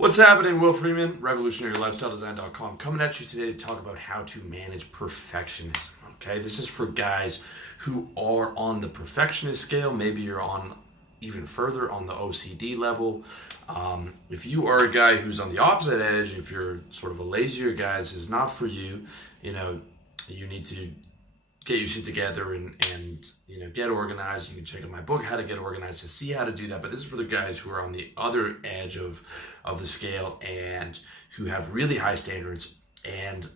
What's happening? Will Freeman, RevolutionaryLifestyleDesign.com, coming at you today to talk about how to manage perfectionism. Okay, this is for guys who are on the perfectionist scale. Maybe you're on even further on the OCD level. If you are a guy who's on the opposite edge, if you're sort of a lazier guy, this is not for you. You need to get your shit together and get organized. You can check out my book, How to Get Organized, to see how to do that. But this is for the guys who are on the other edge of the scale and who have really high standards, and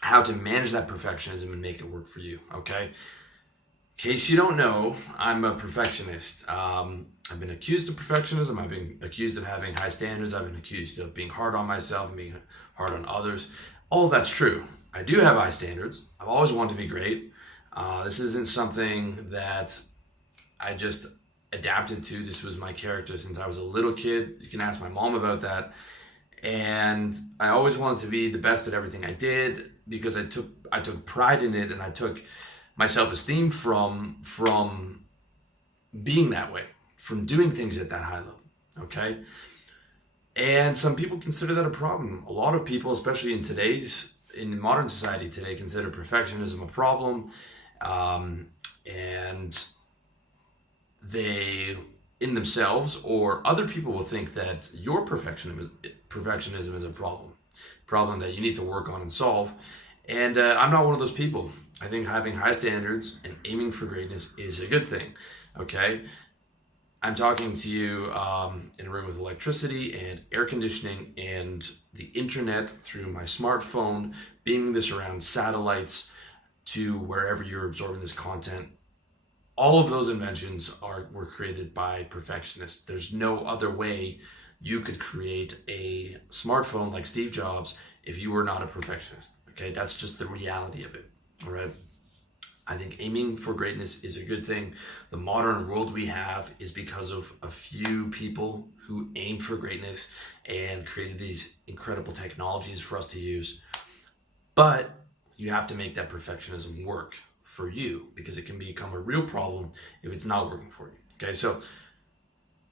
how to manage that perfectionism and make it work for you. Okay. In case you don't know, I'm a perfectionist. I've been accused of perfectionism. I've been accused of having high standards. I've been accused of being hard on myself and being hard on others. All of that's true. I do have high standards. I've always wanted to be great. This isn't something that I just adapted to. This was my character since I was a little kid. You can ask my mom about that. And I always wanted to be the best at everything I did because I took pride in it, and I took my self-esteem from being that way, from doing things at that high level. Okay? And some people consider that a problem. A lot of people, especially in modern society today, consider perfectionism a problem, and they, in themselves or other people, will think that your perfectionism is a problem that you need to work on and solve. And I'm not one of those people. I think having high standards and aiming for greatness is a good thing. Okay, I'm talking to you in a room with electricity and air conditioning and the internet through my smartphone, beaming this around satellites to wherever you're absorbing this content. All of those inventions were created by perfectionists. There's no other way you could create a smartphone like Steve Jobs if you were not a perfectionist. Okay, that's just the reality of it. All right. I think aiming for greatness is a good thing. The modern world we have is because of a few people who aimed for greatness and created these incredible technologies for us to use. But you have to make that perfectionism work for you, because it can become a real problem if it's not working for you. Okay, so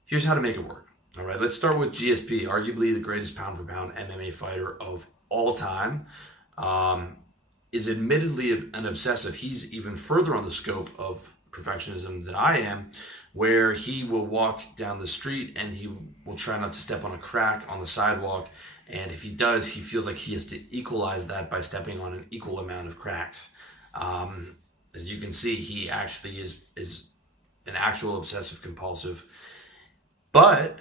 here's how to make it work. All right, let's start with GSP, arguably the greatest pound for pound MMA fighter of all time. Is admittedly an obsessive. He's even further on the scope of perfectionism than I am, where he will walk down the street and he will try not to step on a crack on the sidewalk. And if he does, he feels like he has to equalize that by stepping on an equal amount of cracks. As you can see, he actually is an actual obsessive compulsive. But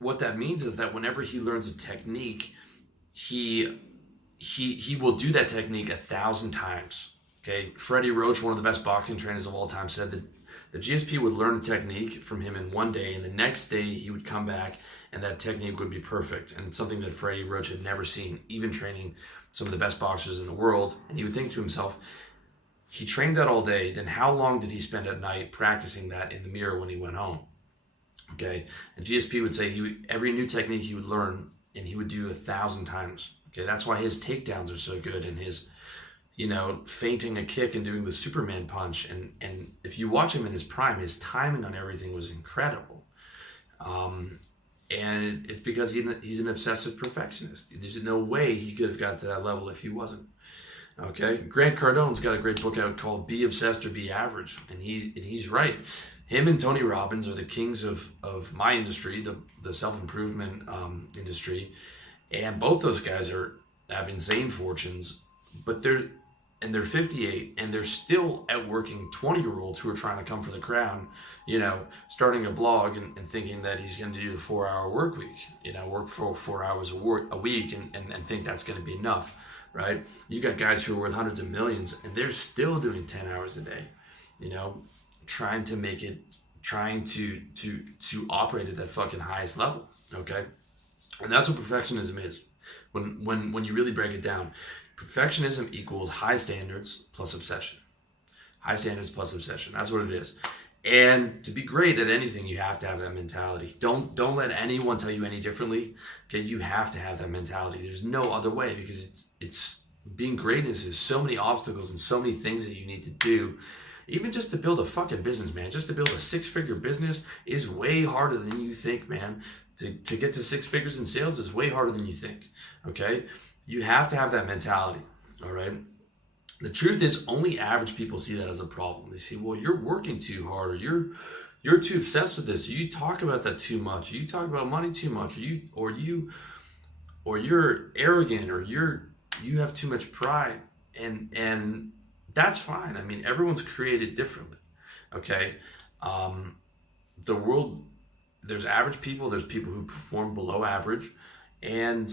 what that means is that whenever he learns a technique, he will do that technique 1,000 times. Okay, Freddie Roach, one of the best boxing trainers of all time, said that the GSP would learn a technique from him in one day, and the next day he would come back and that technique would be perfect. And it's something that Freddie Roach had never seen, even training some of the best boxers in the world. And he would think to himself, he trained that all day, then how long did he spend at night practicing that in the mirror when he went home? Okay, and GSP would say every new technique he would learn, and he would do 1,000 times. Okay, that's why his takedowns are so good, and his, feinting a kick and doing the Superman punch. And if you watch him in his prime, his timing on everything was incredible. And it's because he's an obsessive perfectionist. There's no way he could have got to that level if he wasn't. Okay, Grant Cardone's got a great book out called Be Obsessed or Be Average, and he's right. Him and Tony Robbins are the kings of my industry, the self-improvement industry. And both those guys have insane fortunes, but they're 58 and they're still outworking 20-year-olds who are trying to come for the crown, starting a blog and thinking that he's going to do a 4-hour work week, work for 4 hours a week and think that's going to be enough, right? You got guys who are worth hundreds of millions and they're still doing 10 hours a day, trying to operate at that fucking highest level, okay? And that's what perfectionism is. When you really break it down, perfectionism equals high standards plus obsession. High standards plus obsession. That's what it is. And to be great at anything, you have to have that mentality. Don't let anyone tell you any differently. Okay, you have to have that mentality. There's no other way, because it's being greatness is so many obstacles and so many things that you need to do. Even just to build a fucking business, man, just to build a 6-figure business is way harder than you think, man. To get to six figures in sales is way harder than you think. Okay, you have to have that mentality. All right. The truth is, only average people see that as a problem. They say, well, you're working too hard, or you're too obsessed with this, or you talk about that too much, or you talk about money too much, or you're arrogant, or you have too much pride. And that's fine. I mean, everyone's created differently. Okay. The world, there's average people, there's people who perform below average, and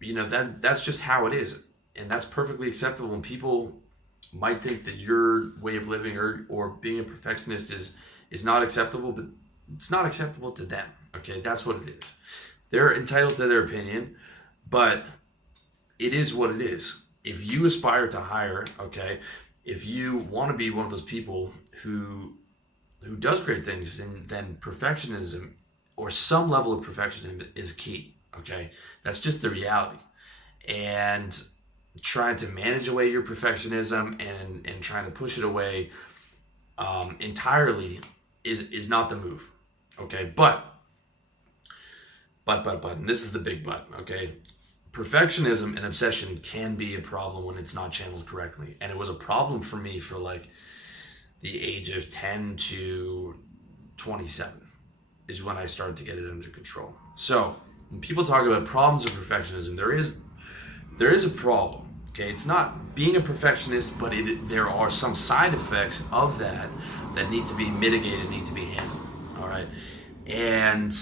that's just how it is. And that's perfectly acceptable. And people might think that your way of living or being a perfectionist is not acceptable, but it's not acceptable to them. Okay, that's what it is. They're entitled to their opinion, but it is what it is. If you aspire to higher, okay, if you want to be one of those people who does great things, then perfectionism or some level of perfectionism is key. Okay, that's just the reality. And trying to manage away your perfectionism and trying to push it away entirely is not the move. Okay, but and this is the big but. Okay, perfectionism and obsession can be a problem when it's not channeled correctly, and it was a problem for me for like the age of 10 to 27 is when I started to get it under control. So when people talk about problems of perfectionism, there is a problem. Okay, it's not being a perfectionist, but there are some side effects of that need to be mitigated, need to be handled. All right, and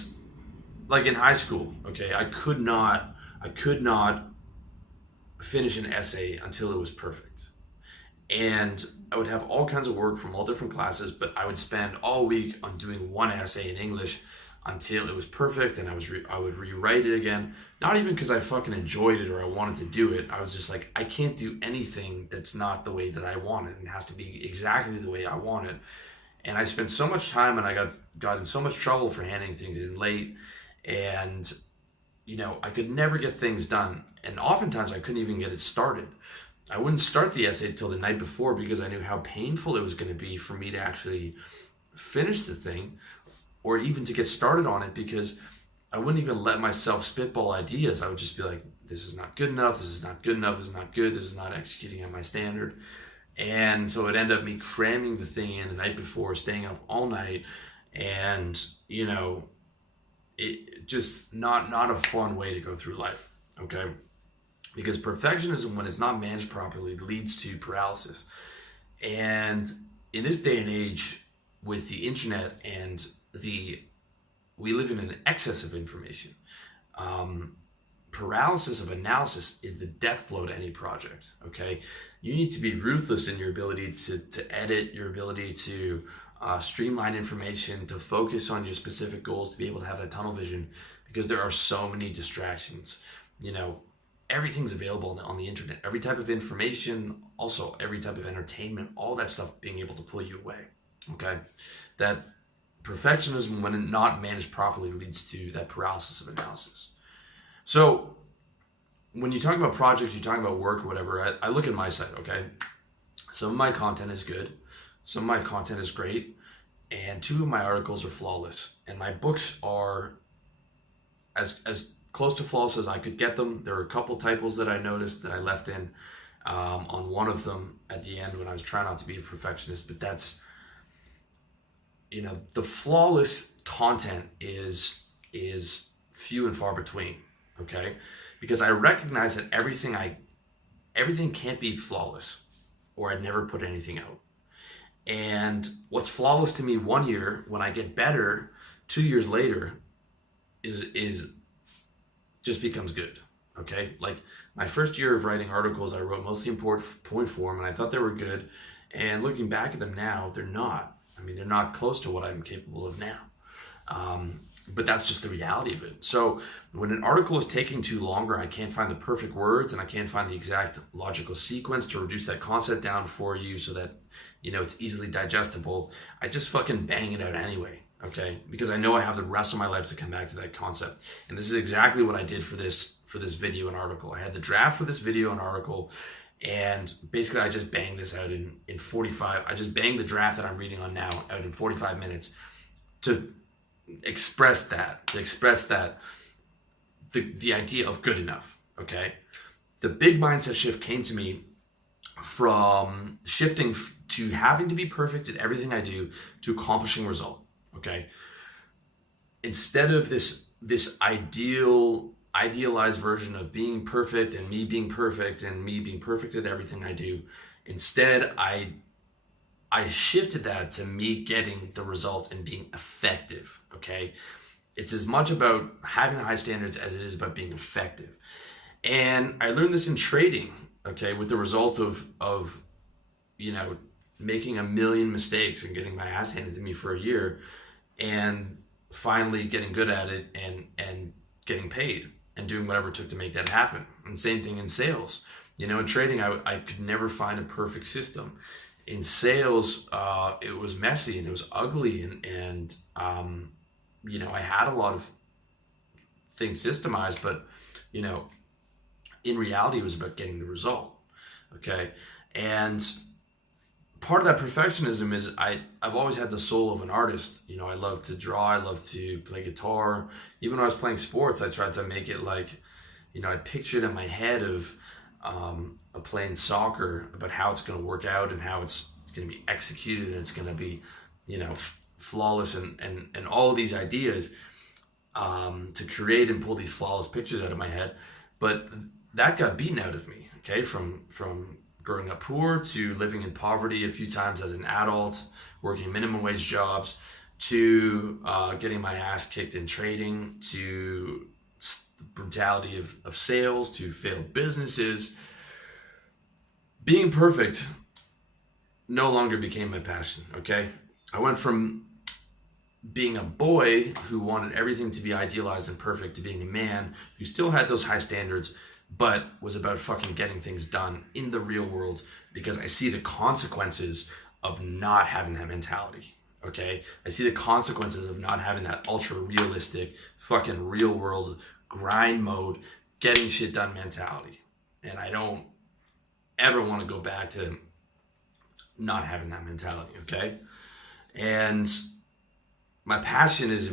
like in high school, okay, I could not finish an essay until it was perfect, and I would have all kinds of work from all different classes, but I would spend all week on doing one essay in English until it was perfect, and I would rewrite it again. Not even because I fucking enjoyed it or I wanted to do it. I was just like, I can't do anything that's not the way that I want it. It has to be exactly the way I want it. And I spent so much time, and I got in so much trouble for handing things in late, and I could never get things done. And oftentimes I couldn't even get it started. I wouldn't start the essay till the night before because I knew how painful it was going to be for me to actually finish the thing, or even to get started on it, because I wouldn't even let myself spitball ideas. I would just be like, this is not good enough, this is not good enough, this is not good, this is not executing at my standard. And so it ended up me cramming the thing in the night before, staying up all night, and it just not a fun way to go through life. Okay, because perfectionism, when it's not managed properly, leads to paralysis. And in this day and age, with the internet and we live in an excess of information. Paralysis of analysis is the death blow to any project. Okay, you need to be ruthless in your ability to edit, your ability to streamline information, to focus on your specific goals, to be able to have that tunnel vision, because there are so many distractions. Everything's available on the internet. Every type of information, also every type of entertainment, all that stuff being able to pull you away. Okay, that perfectionism, when not managed properly, leads to that paralysis of analysis. So when you talk about projects, you're talking about work or whatever, I look at my site, okay? Some of my content is good. Some of my content is great. And 2 of my articles are flawless. And my books are as close to flawless as I could get them. There are a couple typos that I noticed that I left in on one of them at the end when I was trying not to be a perfectionist, but that's, the flawless content is few and far between, okay? Because I recognize that everything can't be flawless, or I'd never put anything out. And what's flawless to me 1 year, when I get better 2 years later, is just becomes good, okay? Like my first year of writing articles, I wrote mostly in point form, and I thought they were good. And looking back at them now, they're not. I mean, they're not close to what I'm capable of now. But that's just the reality of it. So when an article is taking too long, or I can't find the perfect words and I can't find the exact logical sequence to reduce that concept down for you so that, it's easily digestible, I just fucking bang it out anyway, okay? Because I know I have the rest of my life to come back to that concept. And this is exactly what I did for this video and article. I had the draft for this video and article, and basically I just banged this out in 45. I just banged the draft that I'm reading on now out in 45 minutes to express that the idea of good enough. Okay, the big mindset shift came to me from shifting to having to be perfect at everything I do to accomplishing result. Okay, instead of this idealized version of being perfect and me being perfect and me being perfect at everything I do, instead I shifted that to me getting the results and being effective. Okay, it's as much about having high standards as it is about being effective. And I learned this in trading, okay, with the result of you know making a million mistakes and getting my ass handed to me for a year, and finally getting good at it and getting paid and doing whatever it took to make that happen. And same thing in sales. In trading, I could never find a perfect system. In sales, it was messy and it was ugly, and I had a lot of things systemized, but you know, in reality, it was about getting the result. Okay, and part of that perfectionism is I've always had the soul of an artist. I love to draw, I love to play guitar. Even when I was playing sports, I tried to make it like, I pictured in my head of playing soccer, about how it's going to work out and how it's going to be executed and it's going to be, flawless and all of these ideas to create and pull these flawless pictures out of my head. But that got beaten out of me, okay, from growing up poor to living in poverty a few times as an adult, working minimum wage jobs, to getting my ass kicked in trading, to the brutality of sales, to failed businesses. Being perfect no longer became my passion, okay? I went from being a boy who wanted everything to be idealized and perfect to being a man who still had those high standards but was about fucking getting things done in the real world, because I see the consequences of not having that mentality. Okay, I see the consequences of not having that ultra realistic fucking real world grind mode, getting shit done mentality. And I don't ever want to go back to not having that mentality. Okay, and my passion is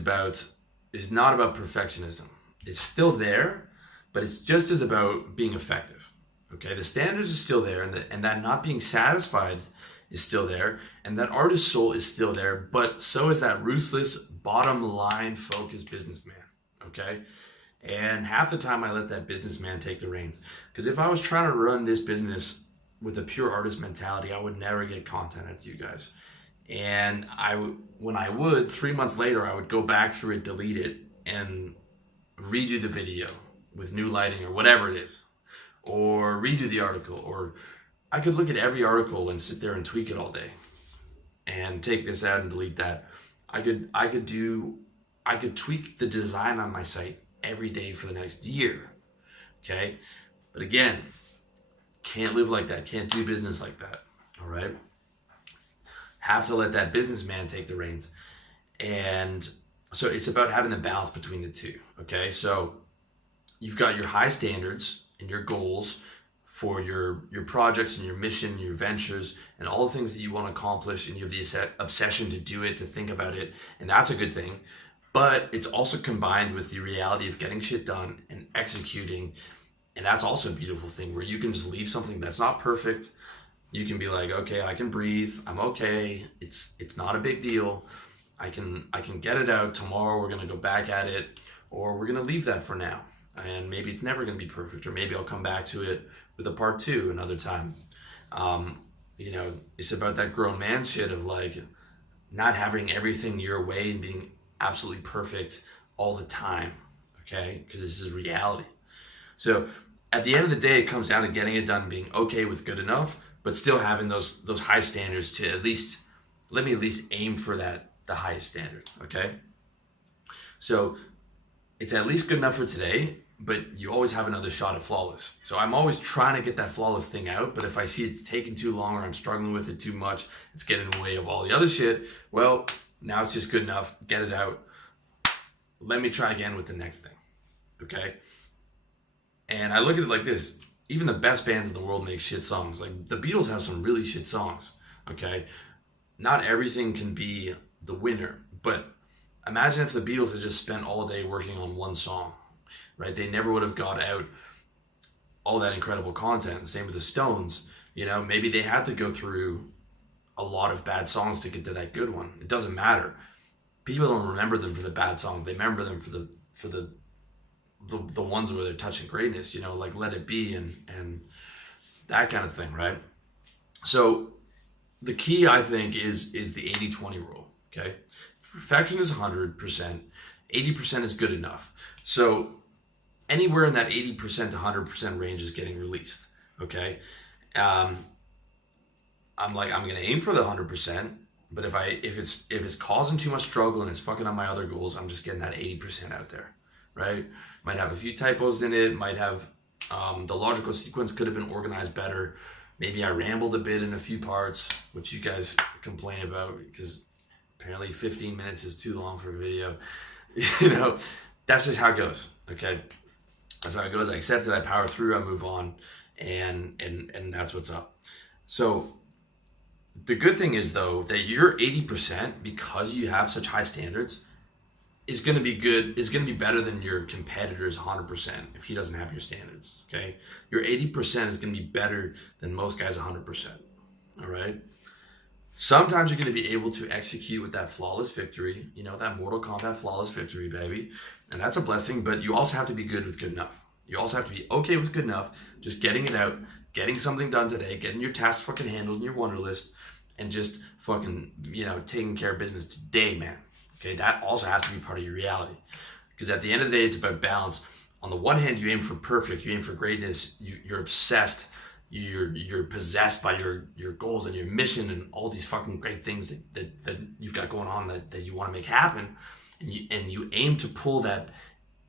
not about perfectionism. It's still there, but it's just as about being effective. Okay, the standards are still there, and that not being satisfied is still there, and that artist soul is still there, but so is that ruthless, bottom line focused businessman. Okay, and half the time I let that businessman take the reins, because if I was trying to run this business with a pure artist mentality, I would never get content out to you guys. And when I would, 3 months later, I would go back through it, delete it, and redo the video with new lighting or whatever it is, or redo the article, or I could look at every article and sit there and tweak it all day and take this out and delete that. I could tweak the design on my site every day for the next year. Okay, but again, can't live like that, can't do business like that. All right, have to let that businessman take the reins. And so it's about having the balance between the two. Okay, so you've got your high standards and your goals for your projects and your mission, your ventures, and all the things that you want to accomplish, and you have the obsession to do it, to think about it, and that's a good thing. But it's also combined with the reality of getting shit done and executing, and that's also a beautiful thing, where you can just leave something that's not perfect. You can be like, okay, I can breathe, I'm okay, it's not a big deal, I can get it out. Tomorrow we're gonna go back at it, or we're gonna leave that for now. And maybe it's never going to be perfect, or maybe I'll come back to it with a part 2 another time. It's about that grown man shit of like not having everything your way and being absolutely perfect all the time, okay? Because this is reality. So at the end of the day, it comes down to getting it done, being okay with good enough, but still having those high standards to let me at least aim for the highest standard, okay? So it's at least good enough for today, but you always have another shot at flawless. So I'm always trying to get that flawless thing out, but if I see it's taking too long or I'm struggling with it too much, it's getting in the way of all the other shit, well, now it's just good enough, get it out. Let me try again with the next thing, okay? And I look at it like this: even the best bands in the world make shit songs. Like the Beatles have some really shit songs, okay? Not everything can be the winner, but Imagine if the Beatles had just spent all day working on one song, right? They never would have got out all that incredible content. The same with the Stones. Maybe they had to go through a lot of bad songs to get to that good one. It doesn't matter. People don't remember them for the bad songs. They remember them for the ones where they're touching greatness. Like Let It Be and that kind of thing, right? So the key, I think, is the 80-20 rule. Okay, perfection is 100%. 80% is good enough. So anywhere in that 80% to 100% range is getting released. Okay. I'm going to aim for the 100%, but if it's causing too much struggle and it's fucking up my other goals, I'm just getting that 80% out there, right? Might have a few typos in it, might have the logical sequence could have been organized better. Maybe I rambled a bit in a few parts, which you guys complain about because apparently 15 minutes is too long for a video. That's just how it goes. Okay, that's how it goes. I accept it. I power through. I move on, and that's what's up. So the good thing is, though, that your 80%, because you have such high standards, is going to be good, is going to be better than your competitor's 100% if he doesn't have your standards, okay? Your 80% is going to be better than most guys' 100%, all right? Sometimes you're going to be able to execute with that flawless victory, that Mortal Kombat flawless victory, baby. And that's a blessing, but you also have to be good with good enough. You also have to be okay with good enough, just getting it out, getting something done today, getting your tasks fucking handled in your wonder list, and just fucking, taking care of business today, man. Okay, that also has to be part of your reality. Because at the end of the day, it's about balance. On the one hand, you aim for perfect, you aim for greatness, you're obsessed, you're possessed by your goals and your mission and all these fucking great things that you've got going on that you want to make happen. And you aim to pull that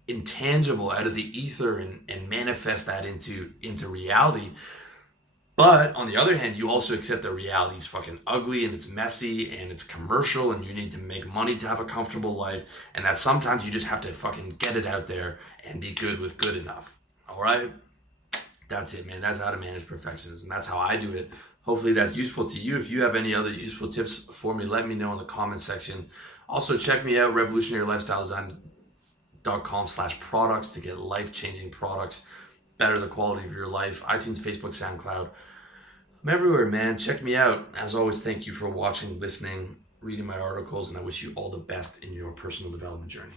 intangible out of the ether and manifest that into reality. But on the other hand, you also accept that reality is fucking ugly and it's messy and it's commercial and you need to make money to have a comfortable life, and that sometimes you just have to fucking get it out there and be good with good enough. All right? That's it, man. That's how to manage perfectionism. That's how I do it. Hopefully that's useful to you. If you have any other useful tips for me, let me know in the comment section. Also, check me out, revolutionarylifestyledesign.com/products to get life-changing products, better the quality of your life. iTunes, Facebook, SoundCloud. I'm everywhere, man. Check me out. As always, thank you for watching, listening, reading my articles, and I wish you all the best in your personal development journey.